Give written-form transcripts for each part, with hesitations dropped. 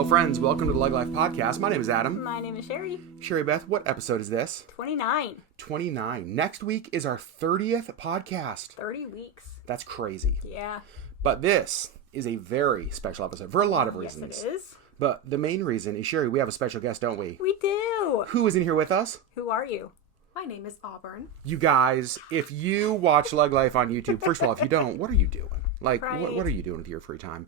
Hello, friends. Welcome to the LeggLife podcast. My name is Adam. My name is Sherry. Sherry Beth, what episode is this? 29. 29. Next week is our 30th podcast. 30 weeks. That's crazy. Yeah. But this is a very special episode for a lot of reasons. Yes, it is. But the main reason is, Sherry, we have a special guest, don't we? We do. Who is in here with us? Who are you? My name is Auburn. You guys, if you watch LeggLife on YouTube, first of all, if you don't, what are you doing? Like, Right. what are you doing with your free time?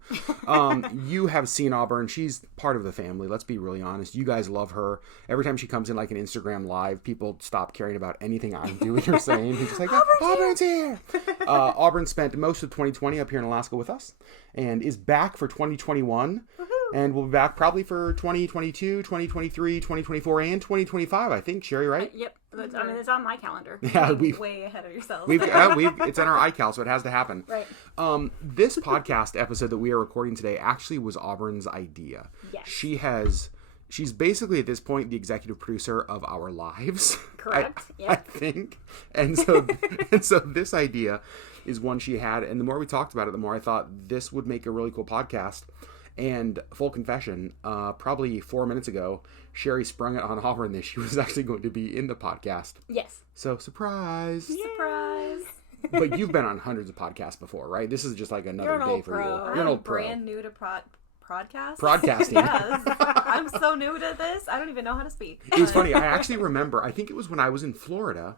You have seen Auburn. She's part of the family. Let's be really honest. You guys love her. Every time she comes in, like an Instagram live, people stop caring about anything I'm doing or saying. She's just like, Auburn's here. Auburn spent most of 2020 up here in Alaska with us and is back for 2021. Woohoo. And we'll be back probably for 2022, 2023, 2024, and 2025, I think, Sherry, right? Yep. I mean, it's on my calendar. Yeah, Way ahead of yourselves. it's on our iCal, so it has to happen. Right. This podcast episode that we are recording today actually was Auburn's idea. Yes. She's basically at this point the executive producer of our lives. Correct. I think. And so this idea is one she had, and the more we talked about it, the more I thought this would make a really cool podcast. And full confession, probably 4 minutes ago, Sherry sprung it on Auburn that she was actually going to be in the podcast. Yes. So, surprise. Yay. Surprise. But you've been on hundreds of podcasts before, right? This is just like another day for you. You're an old pro. Brand new to podcast. Broadcasting. Yes. I'm so new to this. I don't even know how to speak. It was funny. I actually remember, I think it was when I was in Florida,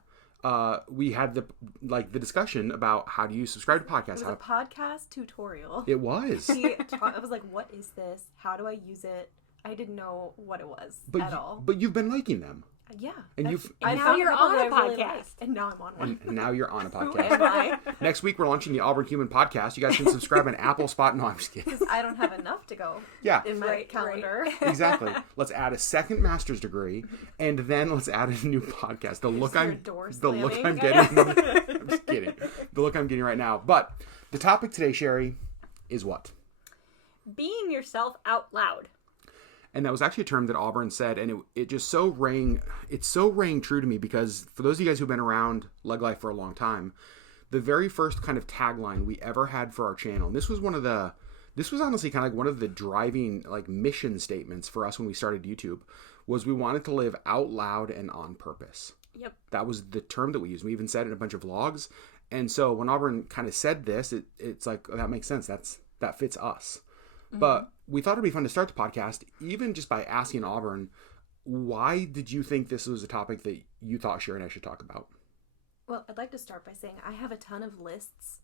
we had the discussion about how do you subscribe to podcasts. It was a podcast tutorial. It was. I was like, what is this? How do I use it? I didn't know what it was at all. But you've been liking them. Yeah. And now you're on a podcast. Liked, and now I'm on one. And now you're on a Who podcast. am I? Next week, we're launching the Auburn Human Podcast. You guys can subscribe on Apple, Spot. No, I'm just kidding. Because I don't have enough to go in my calendar. Right. Exactly. Let's add a second master's degree, and then let's add a new podcast. The look I'm getting. I'm just kidding. The look I'm getting right now. But the topic today, Sherry, is what? Being yourself out loud. And that was actually a term that Auburn said, and it just so rang true to me because for those of you guys who've been around LeggLife for a long time, the very first kind of tagline we ever had for our channel, and this was honestly kind of like one of the driving like mission statements for us when we started YouTube, was we wanted to live out loud and on purpose. Yep. That was the term that we used. We even said it in a bunch of vlogs. And so when Auburn kind of said this, it's like, oh, that makes sense. That fits us. Mm-hmm. But we thought it'd be fun to start the podcast, even just by asking Auburn, why did you think this was a topic that you thought Sherry and I should talk about? Well, I'd like to start by saying I have a ton of lists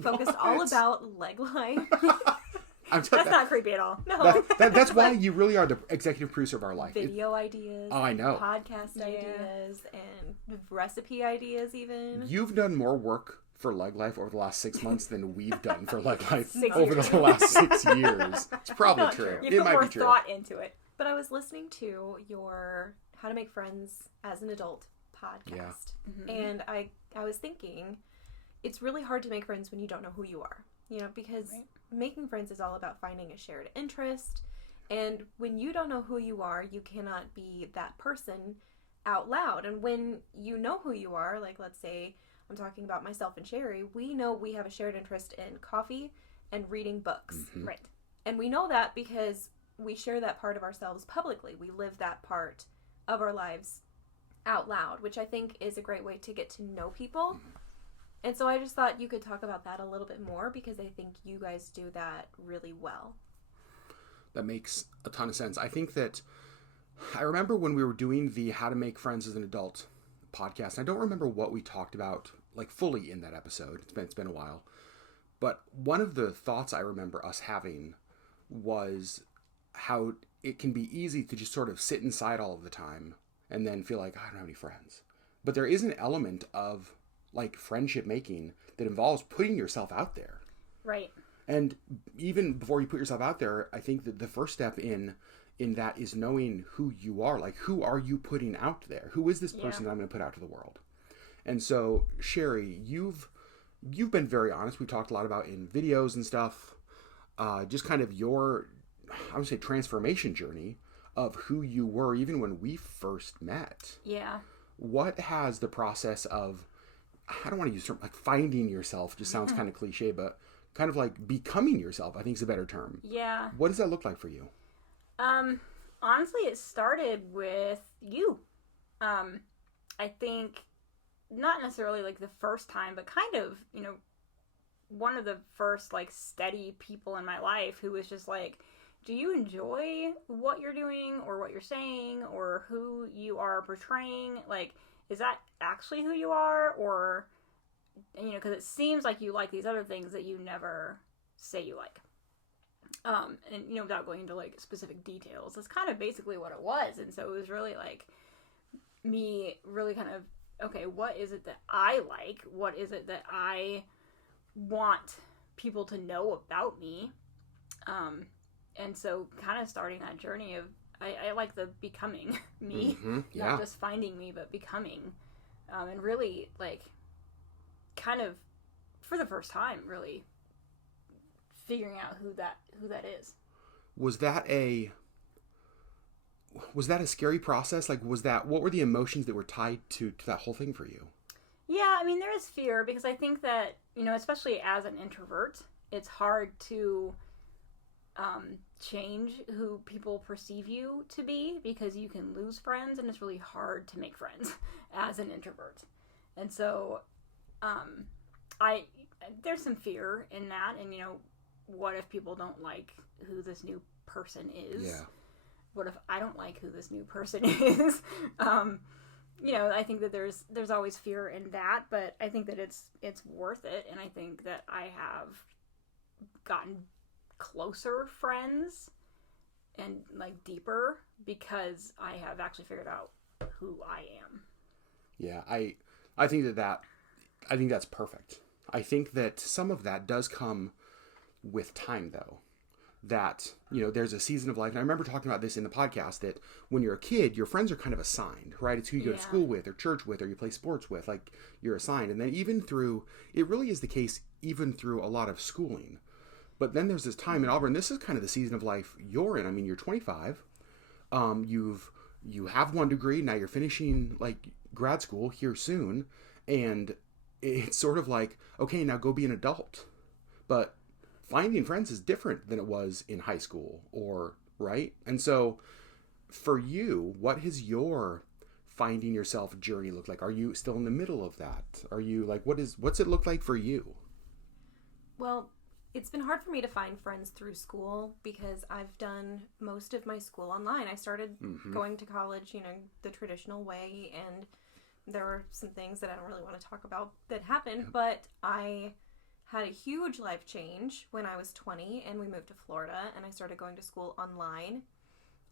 focused all about LeggLife. That's not creepy at all. No. That's why you really are the executive producer of our life. Video ideas. Oh, I know. Podcast ideas and recipe ideas even. You've done more work for LeggLife over the last 6 months than we've done for LeggLife 6 over years. the last 6 years. It's probably true. You It put might more be true. thought into it. But I was listening to your How to Make Friends as an Adult podcast. Yeah. Mm-hmm. And I was thinking, it's really hard to make friends when you don't know who you are. Because making friends is all about finding a shared interest. And when you don't know who you are, you cannot be that person out loud. And when you know who you are, like let's say I'm talking about myself and Sherry, we know we have a shared interest in coffee and reading books. Mm-hmm. Right. And we know that because we share that part of ourselves publicly. We live that part of our lives out loud, which I think is a great way to get to know people. And so I just thought you could talk about that a little bit more because I think you guys do that really well. That makes a ton of sense. I think that I remember when we were doing the How to Make Friends as an Adult podcast. I don't remember what we talked about like fully in that episode. It's been a while. But one of the thoughts I remember us having was how it can be easy to just sort of sit inside all of the time and then feel like, I don't have any friends. But there is an element of like friendship making that involves putting yourself out there. Right. And even before you put yourself out there, I think that the first step in that is knowing who you are. Like, who are you putting out there? Who is this person that I'm going to put out to the world? And so, Sherry, you've been very honest. We talked a lot about in videos and stuff, just kind of your, I would say, transformation journey of who you were even when we first met. Yeah. What has the process of, I don't want to use the term, like finding yourself, just sounds kind of cliche, but kind of like becoming yourself, I think is a better term. Yeah. What does that look like for you? Honestly, it started with you. I think not necessarily like the first time, but kind of, one of the first like steady people in my life who was just like, do you enjoy what you're doing or what you're saying or who you are portraying? Like, is that actually who you are? Or, because it seems like you like these other things that you never say you like. And, without going into like specific details, that's kind of basically what it was. And so it was really like me really kind of, okay, what is it that I like? What is it that I want people to know about me? And so kind of starting that journey of, I like the becoming me, not just finding me, but becoming, and really like kind of for the first time, really figuring out who that is. Was that a scary process? Like, what were the emotions that were tied to that whole thing for you? Yeah, I mean, there is fear because I think that, especially as an introvert, it's hard to change who people perceive you to be because you can lose friends and it's really hard to make friends as an introvert. And so there's some fear in that. And, what if people don't like who this new person is? Yeah. What if I don't like who this new person is? I think that there's always fear in that, but I think that it's worth it. And I think that I have gotten closer friends and like deeper because I have actually figured out who I am. Yeah, I think that's perfect. I think that some of that does come with time, though. That, there's a season of life, and I remember talking about this in the podcast, that when you're a kid, your friends are kind of assigned, right? It's who you go to school with, or church with, or you play sports with, like, you're assigned. And then it really is the case even through a lot of schooling. But then there's this time in Auburn, this is kind of the season of life you're in. I mean, you're 25, you have one degree, now you're finishing, like, grad school here soon, and it's sort of like, okay, now go be an adult. But finding friends is different than it was in high school, right? And so for you, what has your finding yourself journey look like? Are you still in the middle of that? Are you like, what's it look like for you? Well, it's been hard for me to find friends through school because I've done most of my school online. I started going to college, the traditional way, and there were some things that I don't really want to talk about that happened, but I had a huge life change when I was 20 and we moved to Florida and I started going to school online.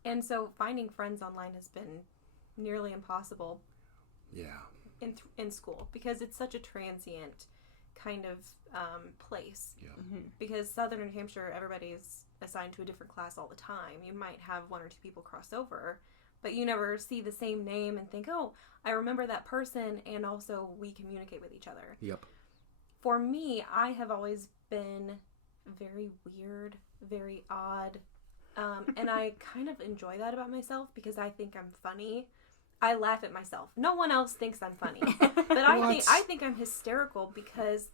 And so finding friends online has been nearly impossible. Yeah. In school because it's such a transient kind of place. Yeah. Because Southern New Hampshire, everybody's assigned to a different class all the time. You might have one or two people cross over, but you never see the same name and think, oh, I remember that person, and also we communicate with each other. Yep. For me, I have always been very weird, very odd, and I kind of enjoy that about myself because I think I'm funny. I laugh at myself. No one else thinks I'm funny, but I think I'm hysterical because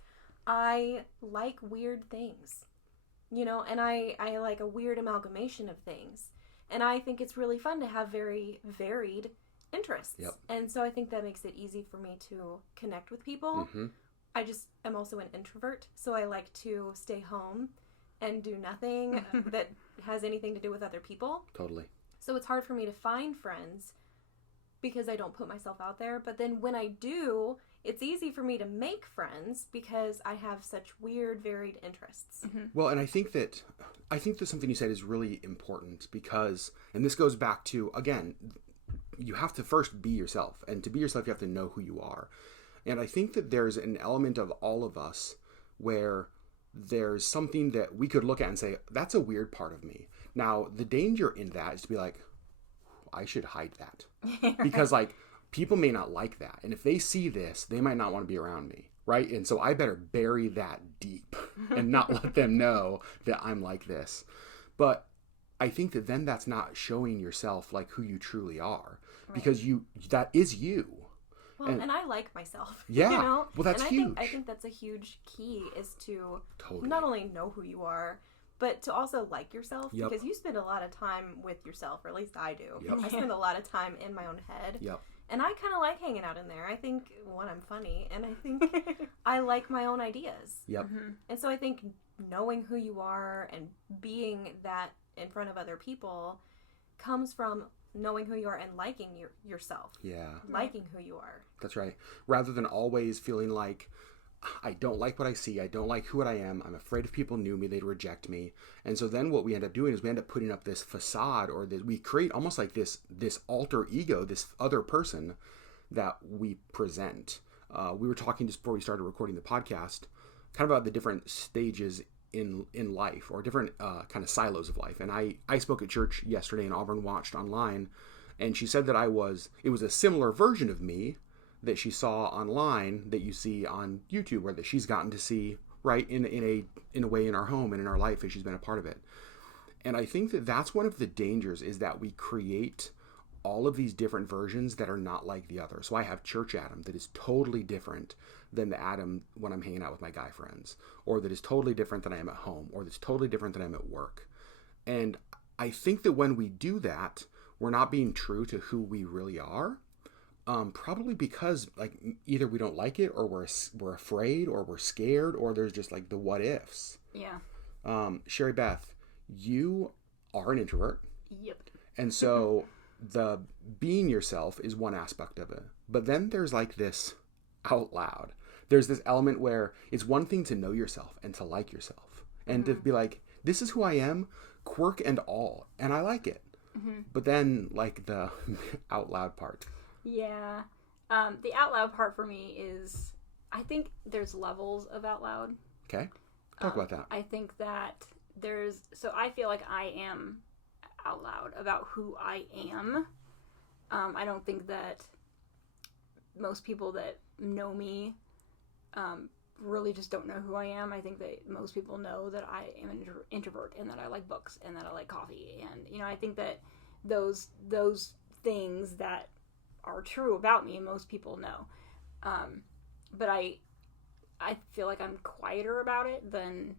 I like weird things, and I like a weird amalgamation of things, and I think it's really fun to have very varied interests. Yep. And so I think that makes it easy for me to connect with people. I'm also an introvert, so I like to stay home and do nothing that has anything to do with other people. Totally. So it's hard for me to find friends because I don't put myself out there. But then when I do, it's easy for me to make friends because I have such weird, varied interests. Well, and I think that something you said is really important because, and this goes back to, again, you have to first be yourself. And to be yourself, you have to know who you are. And I think that there's an element of all of us where there's something that we could look at and say, that's a weird part of me. Now, the danger in that is to be like, I should hide that. Because, like, people may not like that. And if they see this, they might not want to be around me, right? And so I better bury that deep and not let them know that I'm like this. But I think that then that's not showing yourself, like, who you truly are. Right. Because that is you. Well, and I like myself. Yeah. Well, that's huge. I think that's a huge key is to totally not only know who you are, but to also like yourself, Yep. because you spend a lot of time with yourself, or at least I do. Yep. I spend a lot of time in my own head. Yep. And I kind of like hanging out in there. I think, one, I'm funny, and I think I like my own ideas. Yep. And so I think knowing who you are and being that in front of other people comes from knowing who you are and liking yourself. Yeah. Liking who you are. That's right. Rather than always feeling like, I don't like what I see. I don't like who I am. I'm afraid if people knew me, they'd reject me. And so then what we end up doing is we end up putting up this facade, or we create almost like this alter ego, this other person that we present. We were talking just before we started recording the podcast, kind of about the different stages in life, or different kind of silos of life. And I spoke at church yesterday, and Auburn watched online, and she said that it was a similar version of me that she saw online that you see on YouTube, or that she's gotten to see right in a way in our home and in our life as she's been a part of it. And I think that that's one of the dangers, is that we create all of these different versions that are not like the other. So I have church Adam that is totally different than the Adam when I'm hanging out with my guy friends, or that is totally different than I am at home, or that's totally different than I'm at work. And I think that when we do that, we're not being true to who we really are. Probably because like either we don't like it, or we're afraid, or we're scared, or there's just like the what ifs. Yeah. Sherry Beth, you are an introvert. Yep. And so the being yourself is one aspect of it. But then there's like this out loud. There's this element where it's one thing to know yourself and to like yourself, and to be like, this is who I am, quirk and all, and I like it. But then like the out loud part. Yeah. The out loud part for me is, I think there's levels of out loud. Okay. Talk about that. I think that so I feel like I am out loud about who I am. I don't think that most people that know me really just don't know who I am. I think that most people know that I am an introvert, and that I like books, and that I like coffee. And, I think that those things that are true about me, most people know. But I feel like I'm quieter about it than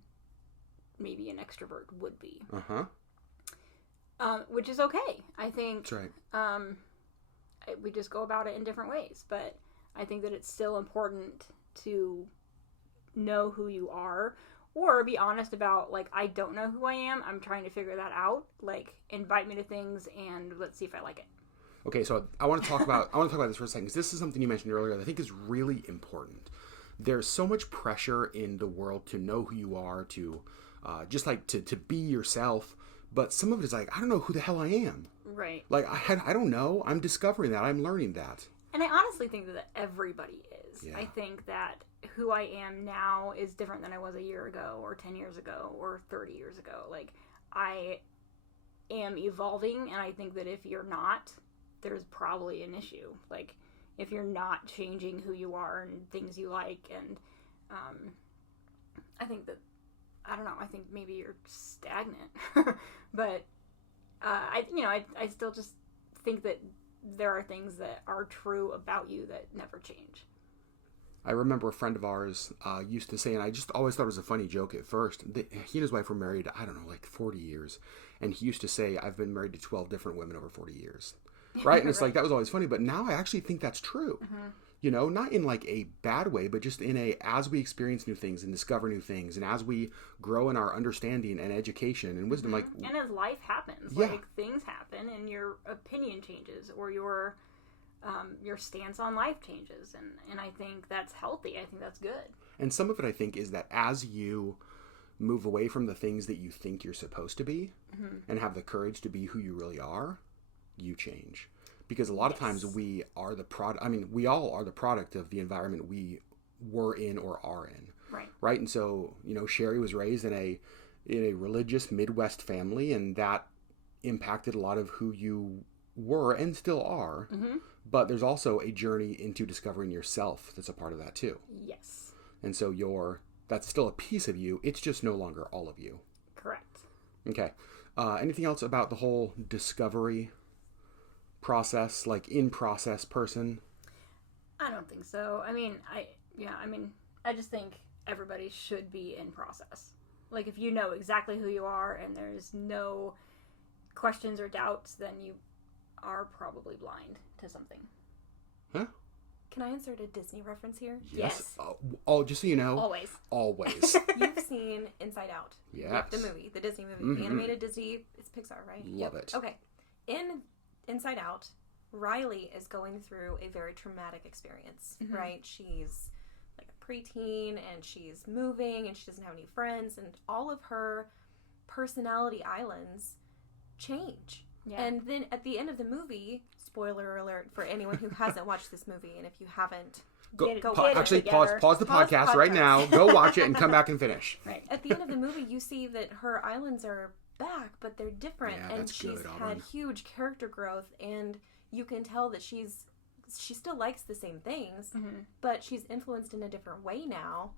maybe an extrovert would be. Which is okay. I think that's right. We just go about it in different ways. But I think that it's still important to know who you are, or be honest about, like, I don't know who I am. I'm trying to figure that out. Like, invite me to things and let's see if I like it. Okay, so I want to talk about this for a second, because this is something you mentioned earlier that I think is really important. There's so much pressure in the world to know who you are, to just like to be yourself, but some of it is like, I don't know who the hell I am. Right. Like I don't know. I'm discovering that. I'm learning that. And I honestly think that everybody is. Yeah. I think that who I am now is different than I was a year ago, or 10 years ago, or 30 years ago. Like, I am evolving, and I think that if you're not, there's probably an issue. Like, if you're not changing who you are and things you like, and I think that, I don't know, I think maybe you're stagnant. But I still just think that there are things that are true about you that never change. I remember a friend of ours used to say, and I just always thought it was a funny joke at first, that he and his wife were married, I don't know, like 40 years. And he used to say, I've been married to 12 different women over 40 years. Right? And it's like, that was always funny. But now I actually think that's true. Not in like a bad way, but just as we experience new things and discover new things, and as we grow in our understanding and education and wisdom, like, and as life happens, yeah. Like, things happen, and your opinion changes, or your stance on life changes, and I think that's healthy. I think that's good. And some of it, I think, is that as you move away from the things that you think you're supposed to be, and have the courage to be who you really are, you change. Because a lot of times we are the product, we all are the product of the environment we were in or are in. Right? And so, Sherry was raised in a religious Midwest family, and that impacted a lot of who you were and still are. But there's also a journey into discovering yourself that's a part of that too. Yes. And so that's still a piece of you. It's just no longer all of you. Correct. Okay. Anything else about the whole discovery process, like in-process person? I don't think so. I just think everybody should be in process. Like, if you know exactly who you are and there's no questions or doubts, then you are probably blind to something. Huh? Can I insert a Disney reference here? Yes. Oh, just so you know. Always. Always. You've seen Inside Out. Yes. The movie, the Disney movie. Mm-hmm. The animated Disney, it's Pixar, right? Love it. Okay. In Inside Out, Riley is going through a very traumatic experience, right? She's like a preteen and she's moving and she doesn't have any friends and all of her personality islands change. Yeah. And then at the end of the movie, spoiler alert for anyone who hasn't watched this movie, and if you haven't, pause the podcast right now. Go watch it and come back and finish. Right. At the end of the movie, you see that her islands are back, but they're different, and she's had huge character growth, and you can tell that she still likes the same things, but she's influenced in a different way now,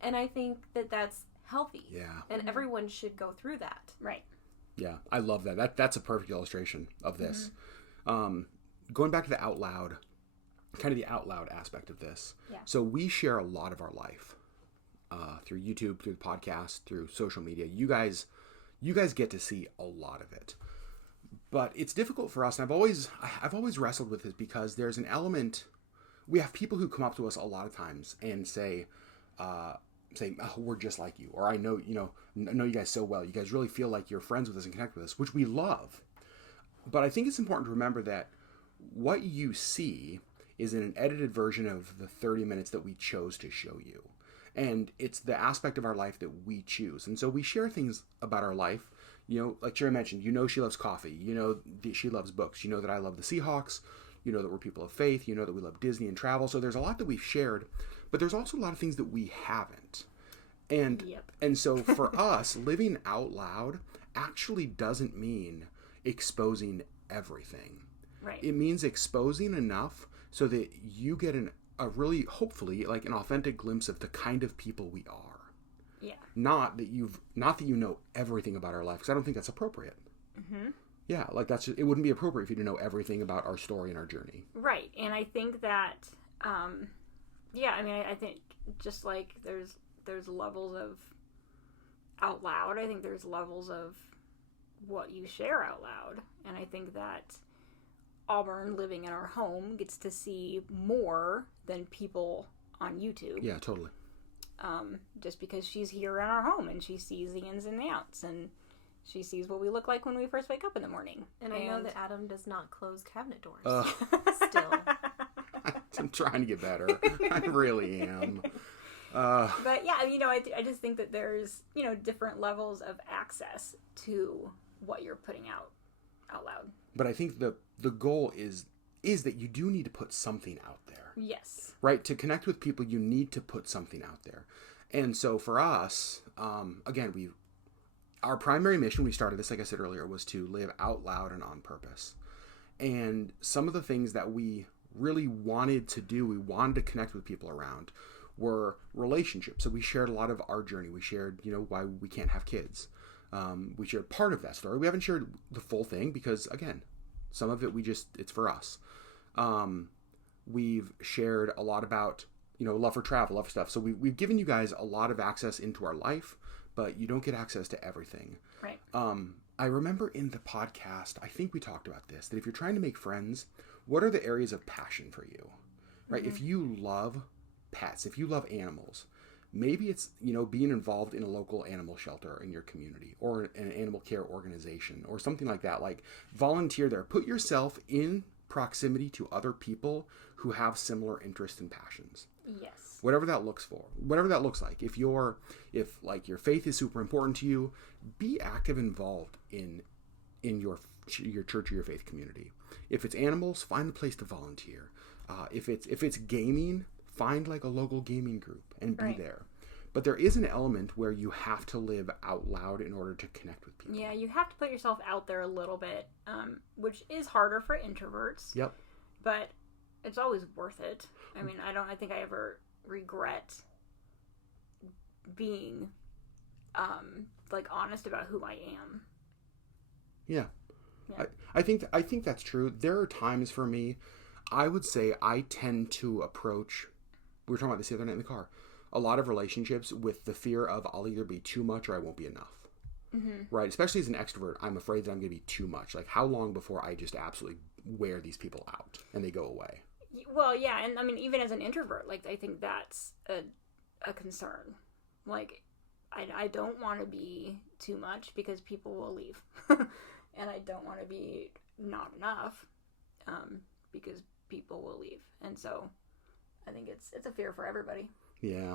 and I think that that's healthy. Yeah. And everyone should go through that. Right. Yeah, I love that. That's a perfect illustration of this. Going back to the out loud, kind of the out loud aspect of this. Yeah. So we share a lot of our life through YouTube, through the podcast, through social media. You guys get to see a lot of it, but it's difficult for us. And I've always wrestled with this because there's an element. We have people who come up to us a lot of times and say, oh, we're just like you, or I know you guys so well. You guys really feel like you're friends with us and connect with us, which we love. But I think it's important to remember that what you see is in an edited version of the 30 minutes that we chose to show you. And it's the aspect of our life that we choose. And so we share things about our life. Like Sherry mentioned, she loves coffee. She loves books. You know that I love the Seahawks. You know that we're people of faith. You know that we love Disney and travel. So there's a lot that we've shared, but there's also a lot of things that we haven't. And so for us, living out loud actually doesn't mean exposing everything. Right. It means exposing enough so that you get a really, hopefully, like an authentic glimpse of the kind of people we are. Yeah. Not that you know everything about our life, because I don't think that's appropriate. Mm-hmm. Yeah, like it wouldn't be appropriate for you to know everything about our story and our journey. Right, and I think that, I think just like there's levels of out loud, I think there's levels of what you share out loud, and I think that Auburn, living in our home, gets to see more than people on YouTube. Yeah, totally. Just because she's here in our home and she sees the ins and the outs and she sees what we look like when we first wake up in the morning. And I know that Adam does not close cabinet doors. Still. I'm trying to get better. I really am. But yeah, I just think that there's, different levels of access to what you're putting out loud. But I think the goal is that you do need to put something out there. Yes. Right? To connect with people, you need to put something out there. And so for us, again, our primary mission, we started this, like I said earlier, was to live out loud and on purpose. And some of the things that we really wanted to do, we wanted to connect with people around, were relationships. So we shared a lot of our journey. We shared, why we can't have kids. We shared part of that story. We haven't shared the full thing because, again, some of it it's for us. We've shared a lot about, love for travel, love for stuff. So we've given you guys a lot of access into our life, but you don't get access to everything. Right. I remember in the podcast, I think we talked about this, that if you're trying to make friends, what are the areas of passion for you? Right? Mm-hmm. If you love pets, if you love animals, maybe it's, being involved in a local animal shelter in your community or an animal care organization or something like that. Like, volunteer there. Put yourself in proximity to other people who have similar interests and passions. Yes. Whatever that looks like. If your faith is super important to you, be active, involved in your church or your faith community. If it's animals, find a place to volunteer. If it's gaming, find like a local gaming group and be there. But there is an element where you have to live out loud in order to connect with people. Yeah, you have to put yourself out there a little bit, which is harder for introverts. Yep. But it's always worth it. I think I ever regret being, honest about who I am. Yeah. I think that's true. There are times for me, I would say I tend to approach, we were talking about this the other night in the car, a lot of relationships with the fear of I'll either be too much or I won't be enough. Right? Especially as an extrovert, I'm afraid that I'm going to be too much. Like, how long before I just absolutely wear these people out and they go away? Well, yeah, and I mean, even as an introvert, like, I think that's a concern. Like, I don't want to be too much because people will leave. And I don't want to be not enough because people will leave. And so I think it's a fear for everybody. Yeah.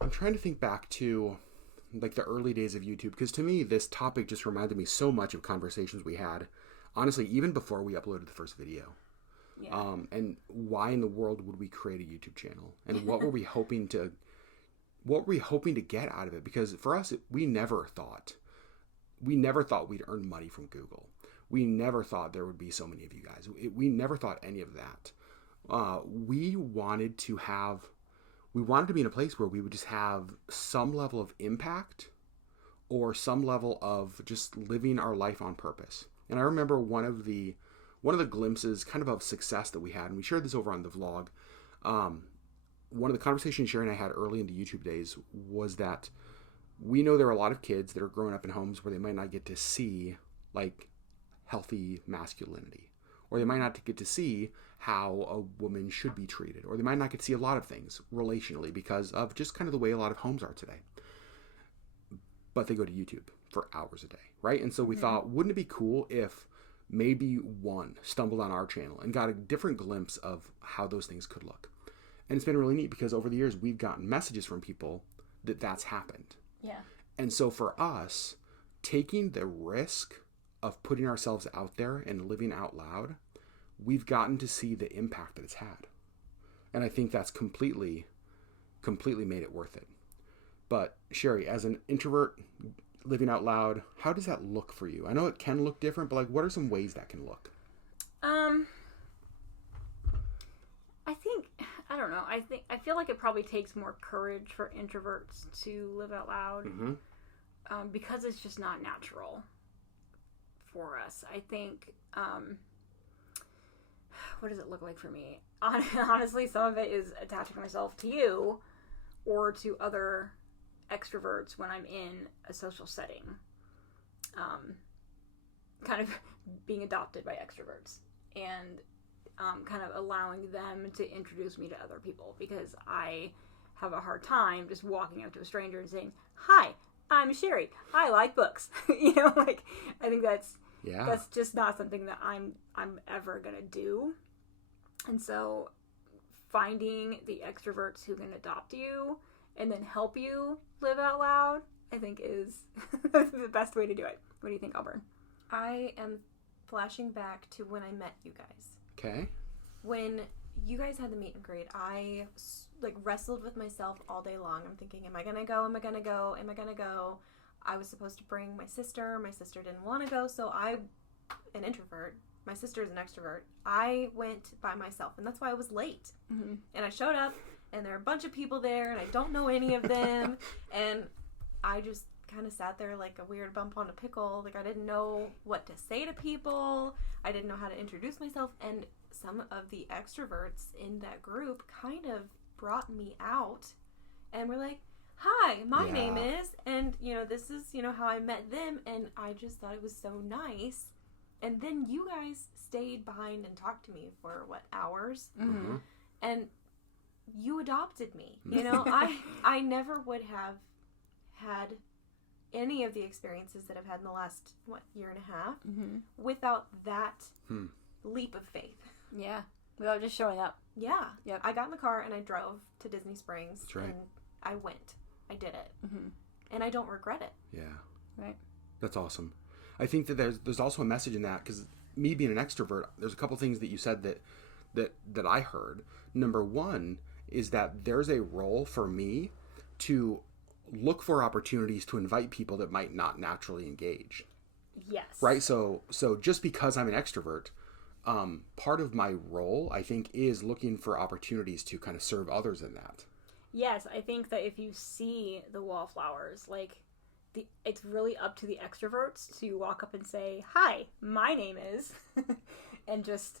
I'm trying to think back to like the early days of YouTube, because to me this topic just reminded me so much of conversations we had, honestly, even before we uploaded the first video. Yeah. And why in the world would we create a YouTube channel, and what were we hoping to get out of it? Because for us, we never thought we'd earn money from Google. We never thought there would be so many of you guys. We never thought any of that. We wanted to be in a place where we would just have some level of impact or some level of just living our life on purpose. And I remember one of the glimpses kind of success that we had, and we shared this over on the vlog. One of the conversations Sherry and I had early into YouTube days was that we know there are a lot of kids that are growing up in homes where they might not get to see like healthy masculinity, or they might not get to see how a woman should be treated, or they might not get to see a lot of things relationally because of just kind of the way a lot of homes are today. But they go to YouTube for hours a day, right? And so we thought, wouldn't it be cool if maybe one stumbled on our channel and got a different glimpse of how those things could look? And it's been really neat because over the years we've gotten messages from people that that's happened. Yeah. And so for us, taking the risk of putting ourselves out there and living out loud, we've gotten to see the impact that it's had. And I think that's completely made it worth it. But Sherry, as an introvert living out loud, how does that look for you? I know it can look different, but like, what are some ways that can look? I don't know. I feel like it probably takes more courage for introverts to live out loud, because it's just not natural for us. I think, what does it look like for me? Honestly, some of it is attaching myself to you or to other extroverts when I'm in a social setting. Kind of being adopted by extroverts and kind of allowing them to introduce me to other people, because I have a hard time just walking up to a stranger and saying, "Hi, I'm Sherry. I like books." Like, I think that's just not something that I'm ever gonna do. And so finding the extroverts who can adopt you and then help you live out loud, I think is the best way to do it. What do you think, Auburn? I am flashing back to when I met you guys. Okay. When you guys had the meet and greet, I wrestled with myself all day long. I'm thinking, am I gonna go? Am I gonna go? Am I gonna go? I was supposed to bring my sister. My sister didn't want to go, so an introvert. My sister is an extrovert. I went by myself, and that's why I was late. Mm-hmm. And I showed up, and there are a bunch of people there, and I don't know any of them, and I just kind of sat there like a weird bump on a pickle. Like, I didn't know what to say to people. I didn't know how to introduce myself, and some of the extroverts in that group kind of brought me out and were like, "Hi, my name is," and this is how I met them, and I just thought it was so nice. And then you guys stayed behind and talked to me for hours, and you adopted me. I never would have had any of the experiences that I've had in the last year and a half without that leap of faith. Yeah, without just showing up. Yeah. Yep. I got in the car and I drove to Disney Springs. That's right. And I went. I did it. And I don't regret it. Yeah. Right. That's awesome. I think that there's also a message in that, because me being an extrovert, there's a couple things that you said that I heard. Number one is that there's a role for me to look for opportunities to invite people that might not naturally engage. Yes. Right? So just because I'm an extrovert, part of my role, I think, is looking for opportunities to kind of serve others in that. Yes, I think that if you see the wallflowers, it's really up to the extroverts to walk up and say, "Hi, my name is," and just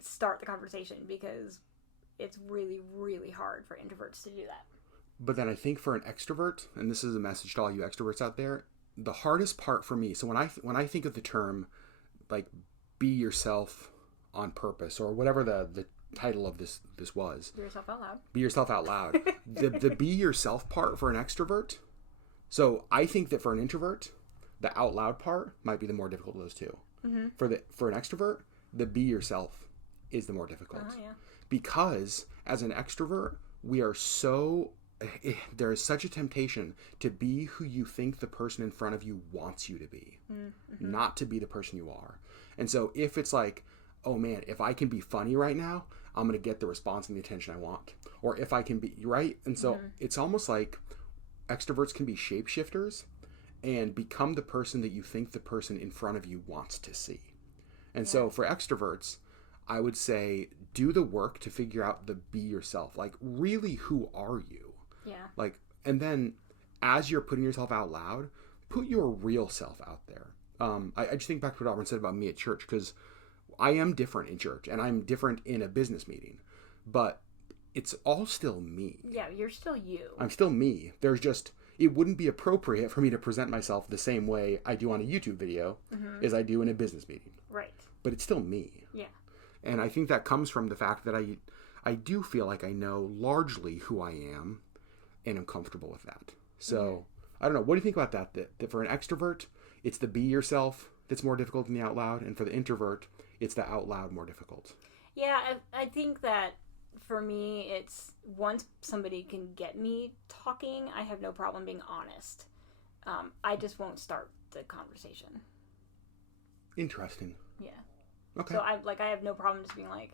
start the conversation, because it's really, really hard for introverts to do that. But then I think for an extrovert, and this is a message to all you extroverts out there, the hardest part for me, so when I think of the term, like, be yourself on purpose, or whatever the title of this was. Be yourself out loud. Be yourself out loud. the be yourself part for an extrovert. So I think that for an introvert, the out loud part might be the more difficult of those two. Mm-hmm. For an extrovert, the be yourself is the more difficult. Yeah. Because as an extrovert, we are so... there is such a temptation to be who you think the person in front of you wants you to be, not to be the person you are. And so if it's like, oh man, if I can be funny right now, I'm going to get the response and the attention I want. Or if I can be, right? And so it's almost like extroverts can be shapeshifters and become the person that you think the person in front of you wants to see. And so for extroverts, I would say do the work to figure out the be yourself. Like, really, who are you? Yeah. Like, and then as you're putting yourself out loud, put your real self out there. I just think back to what Auburn said about me at church, because I am different in church and I'm different in a business meeting, but it's all still me. Yeah, you're still you. I'm still me. There's just, it wouldn't be appropriate for me to present myself the same way I do on a YouTube video as I do in a business meeting. Right. But it's still me. Yeah. And I think that comes from the fact that I do feel like I know largely who I am, and I'm comfortable with that. So, I don't know. What do you think about that? That for an extrovert, it's the be yourself that's more difficult than the out loud. And for the introvert, it's the out loud more difficult. Yeah, I think that for me, it's once somebody can get me talking, I have no problem being honest. I just won't start the conversation. Interesting. Yeah. Okay. So I have no problem just being like,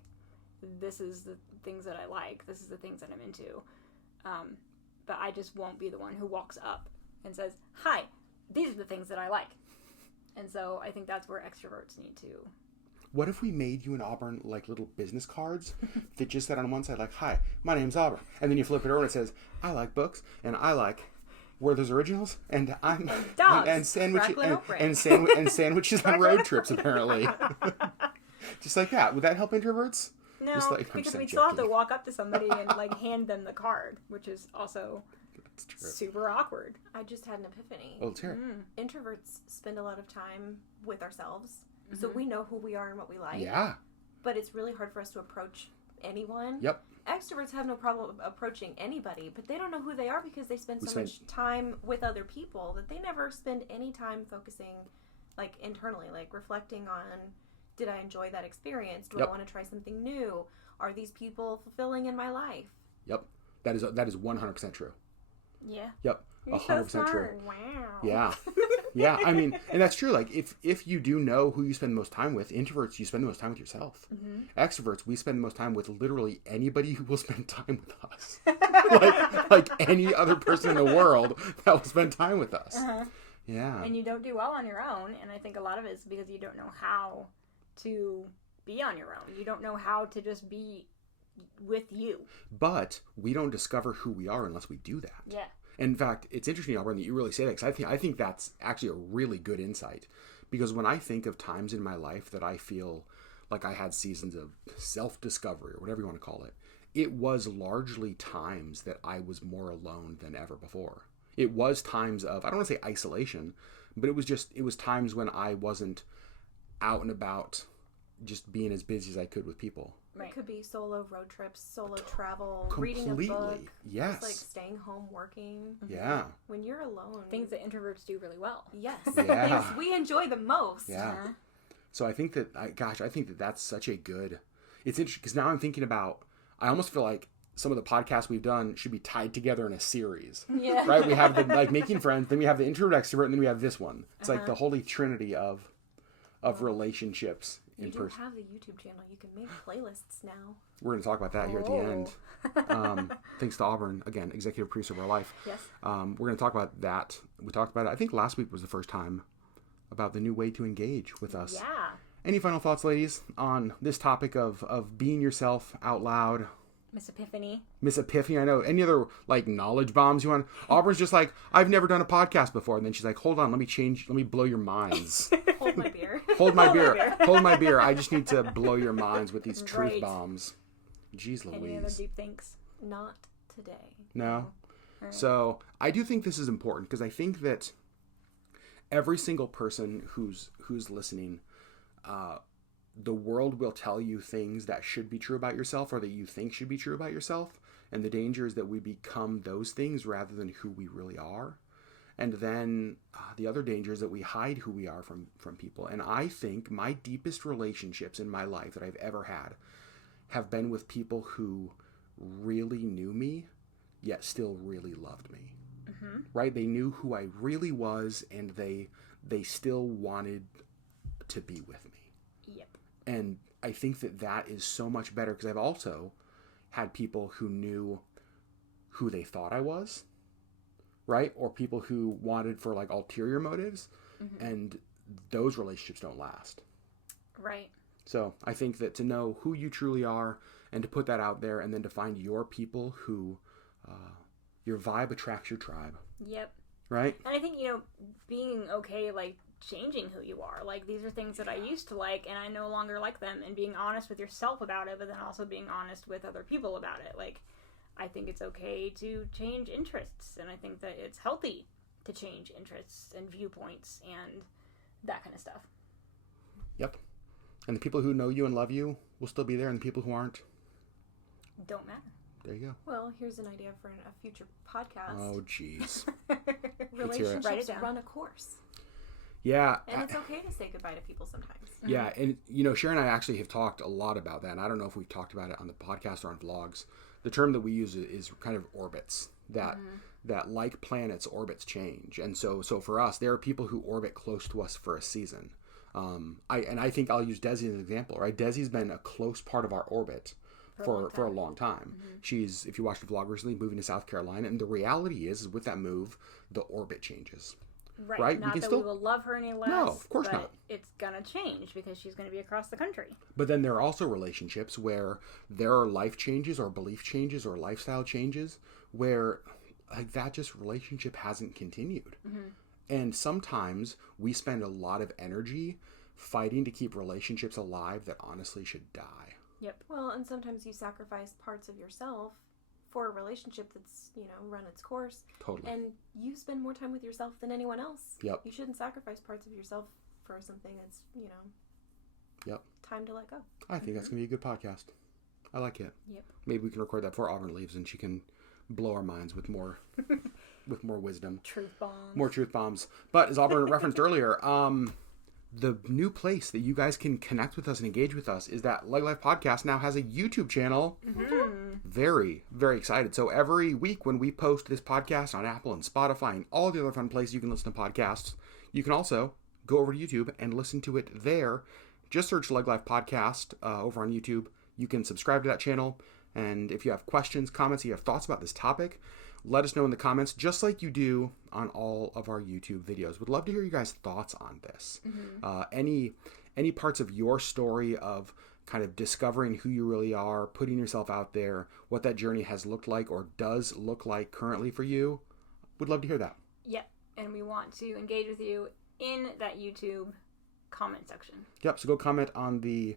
this is the things that I like. This is the things that I'm into. But I just won't be the one who walks up and says, hi, these are the things that I like. And so I think that's where extroverts need to. What if we made you and Auburn like little business cards that just said on one side, like, hi, my name's Auburn. And then you flip it over and it says, I like books and I like Werther's Originals and I'm dogs. and sandwiches on road trips, apparently. Just like that. Would that help introverts? No, like, because we still have to walk up to somebody and like hand them the card, which is also super awkward. I just had an epiphany. Well, let's hear it. Introverts spend a lot of time with ourselves, so we know who we are and what we like. Yeah. But it's really hard for us to approach anyone. Yep. Extroverts have no problem approaching anybody, but they don't know who they are because they spend so much time with other people that they never spend any time focusing, like, internally, like reflecting on, did I enjoy that experience? Do I want to try something new? Are these people fulfilling in my life? Yep. That is 100% true. Yeah. Yep. You're 100% so true. Wow. Yeah. Yeah. I mean, and that's true. Like, if you do know who you spend the most time with, introverts, you spend the most time with yourself. Extroverts, we spend the most time with literally anybody who will spend time with us. like any other person in the world that will spend time with us. Yeah. And you don't do well on your own, and I think a lot of it is because you don't know how to be on your own. You don't know how to just be with you. But we don't discover who we are unless we do that. Yeah. In fact, it's interesting, Auburn, that you really say that, because I think that's actually a really good insight. Because when I think of times in my life that I feel like I had seasons of self-discovery, or whatever you want to call it, it was largely times that I was more alone than ever before. It was times of, I don't want to say isolation, but it was times when I wasn't out and about just being as busy as I could with people. Right. It could be solo road trips, solo travel, Completely. reading a book. Yes. Just like staying home, working. Yeah. When you're alone. Things that introverts do really well. Yes. Yeah. Things we enjoy the most. Yeah. So I think that, I think that that's such a good, it's interesting, because now I'm thinking about, I almost feel like some of the podcasts we've done should be tied together in a series. Yeah. Right? We have the, like, making friends, then we have the introvert extrovert, and then we have this one. It's like the holy trinity of relationships in person. You have the YouTube channel. You can make playlists now. We're going to talk about that here at the end. Thanks to Auburn, again, executive producer of our life. Yes. We're going to talk about that. We talked about it, I think last week was the first time, about the new way to engage with us. Yeah. Any final thoughts, ladies, on this topic of being yourself out loud? Miss Epiphany. Miss Epiphany, I know. Any other, like, knowledge bombs you want? Auburn's just like, I've never done a podcast before. And then she's like, hold on, let me blow your minds. Hold my beer. Hold my beer. Hold my beer. I just need to blow your minds with these truth bombs. Jeez Louise. Any other deep thinks? Not today. No? Right. So I do think this is important because I think that every single person who's listening, the world will tell you things that should be true about yourself or that you think should be true about yourself. And the danger is that we become those things rather than who we really are. And then the other danger is that we hide who we are from people. And I think my deepest relationships in my life that I've ever had have been with people who really knew me, yet still really loved me. Mm-hmm. Right? They knew who I really was, and they still wanted to be with me. Yep. And I think that is so much better because I've also had people who knew who they thought I was, right? Or people who wanted for like ulterior motives, Mm-hmm. and those relationships don't last. Right. So I think that to know who you truly are and to put that out there and then to find your people who, your vibe attracts your tribe. Yep. Right? And I think, being okay, like, changing who you are. Like, these are things that I used to like, and I no longer like them. And being honest with yourself about it, but then also being honest with other people about it. Like, I think it's okay to change interests. And I think that it's healthy to change interests and viewpoints and that kind of stuff. Yep. And the people who know you and love you will still be there, and the people who aren't, Don't matter. there you go. Well, here's an idea for a future podcast. Oh, jeez. Relationships down. run a course. Yeah. And it's okay to say goodbye to people sometimes. Yeah, and Sharon and I actually have talked a lot about that, and I don't know if we've talked about it on the podcast or on vlogs. The term that we use is kind of orbits, that like planets, orbits change. And so for us, there are people who orbit close to us for a season. I think I'll use Desi as an example, right? Desi's been a close part of our orbit for a long time. Mm-hmm. She's, if you watched the vlog recently, moving to South Carolina, and the reality is with that move, the orbit changes. Right? Not that we will love her any less. No, of course but not. It's gonna change because she's gonna be across the country. But then there are also relationships where there are life changes or belief changes or lifestyle changes where like that just relationship hasn't continued. Mm-hmm. And sometimes we spend a lot of energy fighting to keep relationships alive that honestly should die. Yep. Well, and sometimes you sacrifice parts of yourself for a relationship that's, run its course. Totally. And you spend more time with yourself than anyone else. Yep. You shouldn't sacrifice parts of yourself for something that's, Yep. time to let go. I think that's going to be a good podcast. I like it. Yep. Maybe we can record that before Auburn leaves and she can blow our minds with more with more wisdom. Truth bombs. More truth bombs. But as Auburn referenced earlier, the new place that you guys can connect with us and engage with us is that LeggLife Podcast now has a YouTube channel. Mm-hmm. Very, very excited. So every week when we post this podcast on Apple and Spotify and all the other fun places you can listen to podcasts, you can also go over to YouTube and listen to it there. Just search LeggLife Podcast over on YouTube. You can subscribe to that channel. And if you have questions, comments, you have thoughts about this topic, let us know in the comments, just like you do on all of our YouTube videos. Would love to hear you guys' thoughts on this. Mm-hmm. Any parts of your story of kind of discovering who you really are, putting yourself out there, what that journey has looked like or does look like currently for you, would love to hear that. Yep. And we want to engage with you in that YouTube comment section. Yep. So go comment on the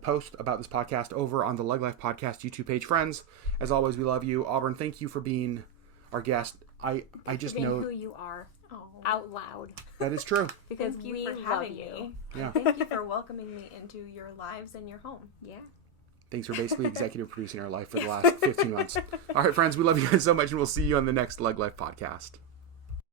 post about this podcast over on the LeggLife Podcast YouTube page. Friends, as always, we love you. Auburn, thank you for being our guest. I just being know who you are out loud. that is true. Because Thank you we for love having you. me. Yeah. Thank you for welcoming me into your lives and your home. Yeah. Thanks for basically executive producing our life for the last 15 months. All right, friends, we love you guys so much, and we'll see you on the next LeggLife Podcast.